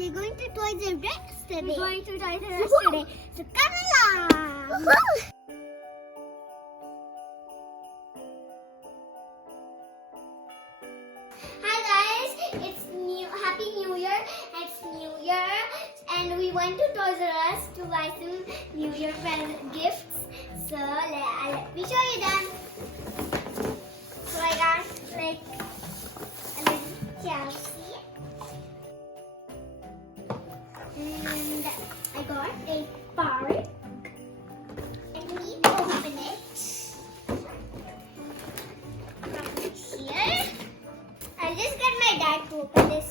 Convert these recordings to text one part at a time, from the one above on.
We're going to Toys R Us today. We're going to Toys R Us today. So come along. Hi guys, it's Happy New Year. It's New Year, and we went to Toys R Us to buy some New Year present gifts. So let me show you them. So I got like a little Chelsea. And I got a park. Let me open it from here. I'll just get my dad to open this.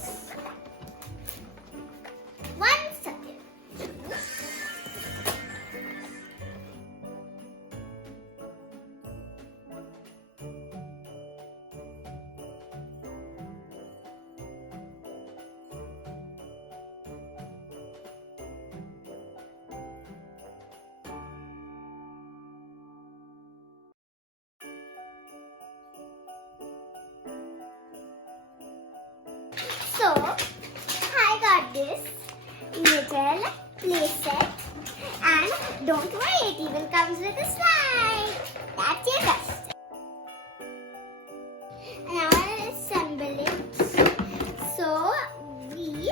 1 second. So, I got this little playset, and don't worry, it even comes with a slide. That's your best. And now I'll assemble it. So, we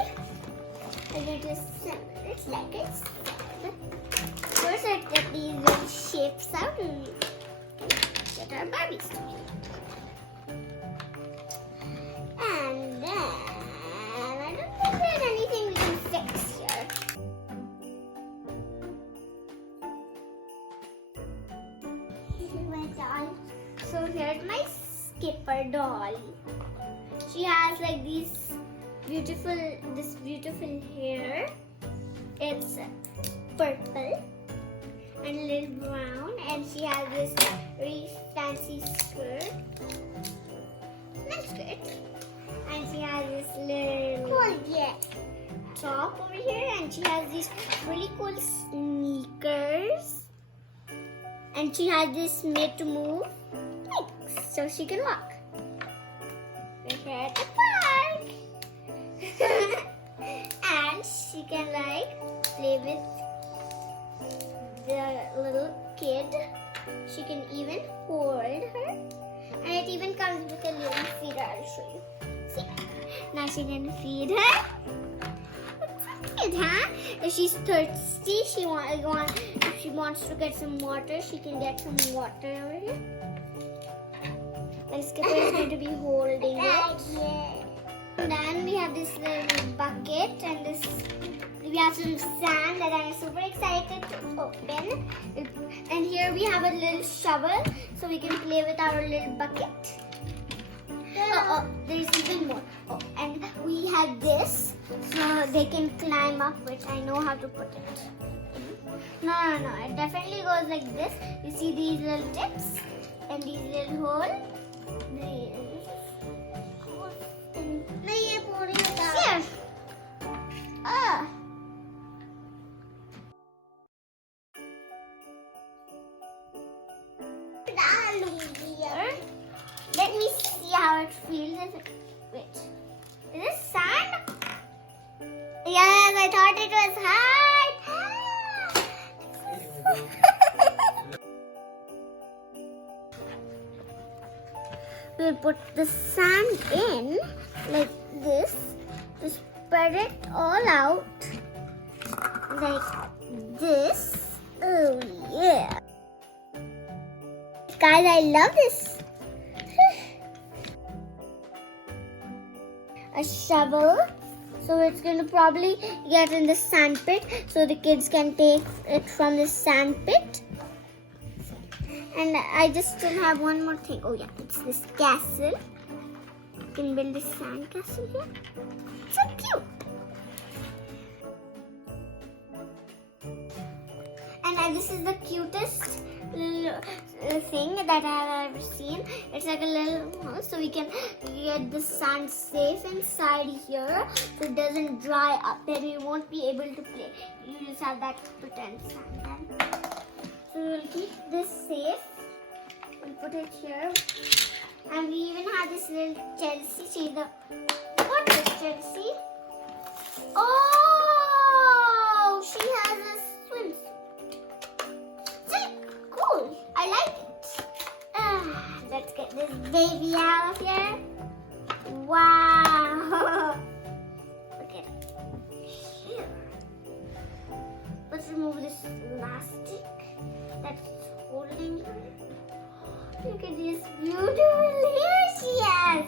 are going to assemble it like I said. First, I get these little shapes out and get our Barbie stuff. And then, I don't think there's anything we can fix here. So here's my skipper doll. She has like this beautiful hair. It's purple and a little brown, and she has this very fancy skirt. Nice skirt. And she has this little top over here, and she has these really cool sneakers, and she has this made to move legs so she can walk. We're here at the park. And she can like play with the little kid. She can even hold her, and it even comes with a little feeder. I'll show you. Now she can feed her. It's so cute, huh? If she's thirsty, if she wants to get some water, she can get some water over here. And Skipper is going to be holding it. And then we have this little bucket, and we have some sand that I'm super excited to open. And here we have a little shovel, so we can play with our little bucket. Oh, there's even more. Oh, and we have this, so they can climb up, which I know how to put it. No, it definitely goes like this. You see these little tips and these little holes. Here. Let me see how it feels. Wait, is this sand? Yes, I thought it was hard. We'll put the sand in like this. Just spread it all out like this. Oh yeah. Guys, I love this. A shovel, so it's going to probably get in the sand pit, so the kids can take it from the sand pit. And I just still have one more thing. Oh yeah, it's this castle. You can build a sand castle here. It's so cute. And this is the cutest little thing that I have ever seen. It's like a little house, so we can get the sand safe inside here, so it doesn't dry up. Then we won't be able to play. You just have that pretend sand. So we'll keep this safe. We'll put it here. And we even have this little Chelsea. See the what is Chelsea? Oh, she has a swimsuit. See, cool. I like it. Let's get this baby out of here. Wow. Look at it. Here. Let's remove this elastic that's holding her. Look at this beautiful hair she has.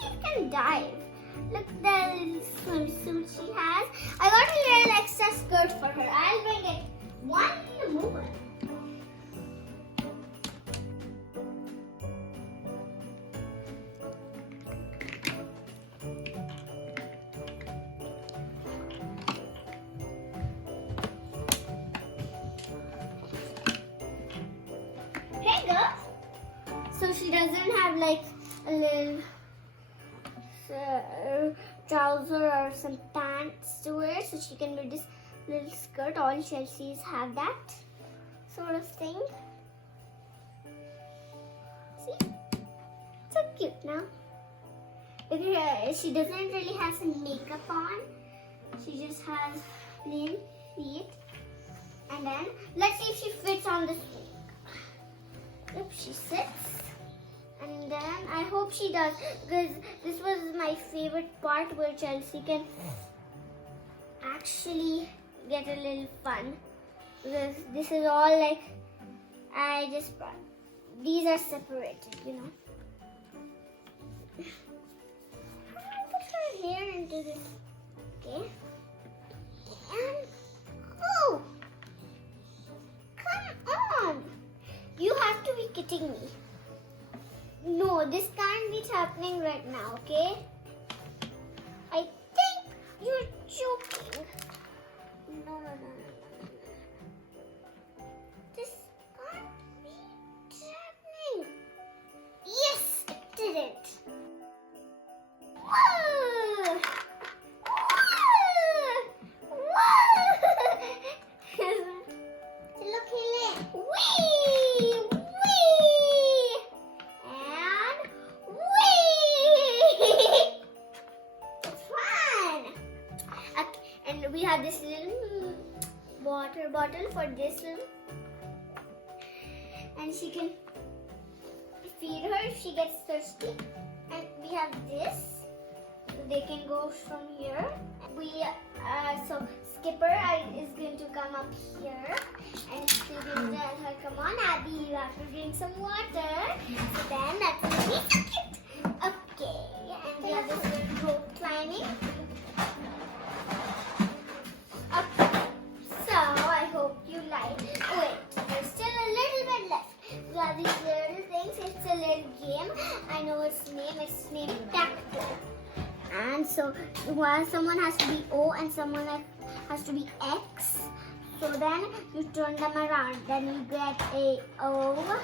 She can dive. Look at the swimsuit she has. I got a little extra skirt for her. I'll bring it one more. So she doesn't have like a little trouser or some pants to wear, so she can wear this little skirt. All Chelseas have that sort of thing. See? So cute now. She doesn't really have some makeup on. She just has plain feet. And then let's see if she fits on this thing. Yep, she sits. And then I hope she does, because this was my favorite part where Chelsea can actually get a little fun. Because this is all like, these are separated, you know. I'll put her hair into this, okay. And, oh, come on. You have to be kidding me. No, this can't be happening right now, okay? I think you're joking. No. This can't be happening. Yes, it did it. Whoa! Look, Helen. Whee! We have this little water bottle for this little, and she can feed her if she gets thirsty. And we have this, so they can go from here. So Skipper is going to come up here, and she's going to tell her, "Come on, Abby, you have to drink some water." So then that's going to be so cute. Okay, and we have this little rope climbing. These little things, it's a little game. I know its name Tacto. And so someone has to be O and someone has to be X. So then you turn them around. Then you get a O.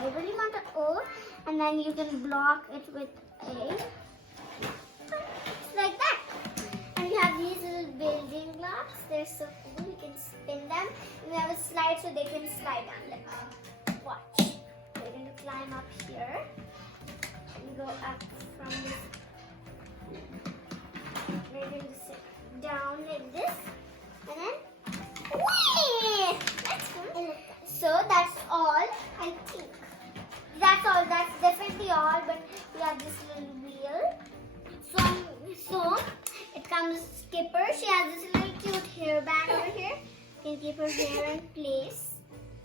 I really want an O. And then you can block it with A. It's like that. And we have these little building blocks. They're so cool. You can spin them. And we have a slide so they can slide down. Like, watch. We're going to climb up here and go up from this. We're going to sit down like this. And then, whee! That's cool. So that's all, I think. That's all. That's definitely all. But we have this little wheel. So it comes Skipper. She has this little cute hairband over here. You can keep her hair in place.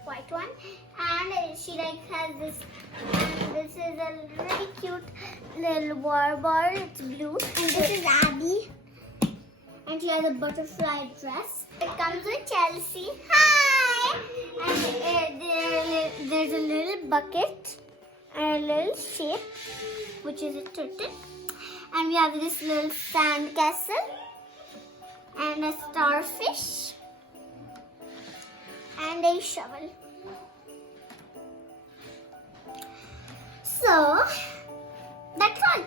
White one. And she has this. And this is a really cute little bar. It's blue. And this is Abby. And she has a butterfly dress. It comes with Chelsea. Hi! And there's a little bucket and a little shape, which is a turtle. And we have this little sand castle and a starfish and a shovel. So that's all.